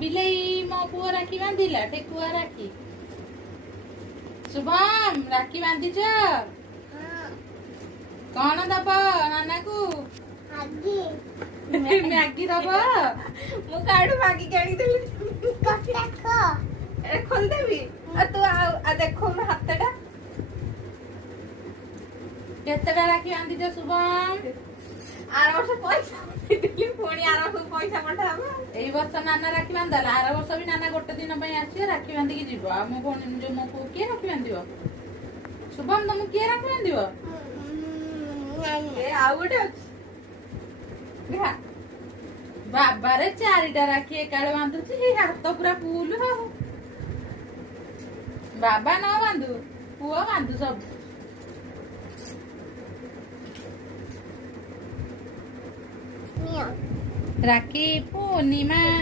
ବିଲେଇ ମୋ ପୁଅ ରାକ୍ଷୀ ବାନ୍ଧିଲା ଠେକୁଆ ରାକ୍ଷୀ। ଶୁଭମ ରାକ୍ଷୀ ବାନ୍ଧିଛ? କଣ ଦବ ନାନାକୁ? ମ୍ୟାଗି ଦବ? ମୁଁ କାଠୁ ମାଗିକି ଆଣିଦେଲି। ଖୋଲିଦେବି ତୁ ଆଉ ଦେଖୁନୁ ହାତଟା। କେତେଟା ରାକ୍ଷୀ ବାନ୍ଧିଛ ଶୁଭମ? ଆର ବର୍ଷ ପଇସା ପଠେଇଦେଲି, ପୁଣି ଆର ବର୍ଷ ପଇସା ପଠା ହବ। ଏଇ ବର୍ଷ ନାନା ରାକ୍ଷୀ ବାନ୍ଧିଲା, ଆର ବର୍ଷ ବି ନାନା ଗୋଟେ ଦିନ ପାଇଁ ଆସିବ ରାକ୍ଷୀ ବାନ୍ଧିକି ଯିବ। ଆଉ ମୋ ଭଉଣୀ ଯୋଉ ମୋ ପୁଅ କିଏ ରାକ୍ଷୀ ବାନ୍ଧିବ? ଶୁଭମ ତମକୁ କିଏ ରାକ୍ଷୀ ବାନ୍ଧିବ? ଆଉ ଗୋଟେ ଅଛି ବାବାରେ 4ଟା ରାକ୍ଷୀ ଏକାଳେ ବାନ୍ଧୁଛି, ହାତ ପୁରା ଫୁଲ। ଆଉ ବାବା ନ ବାନ୍ଧୁ ପୁଅ ବାନ୍ଧୁ ସବୁ। ରାକ୍ଷୀ ପୂର୍ଣ୍ଣିମା।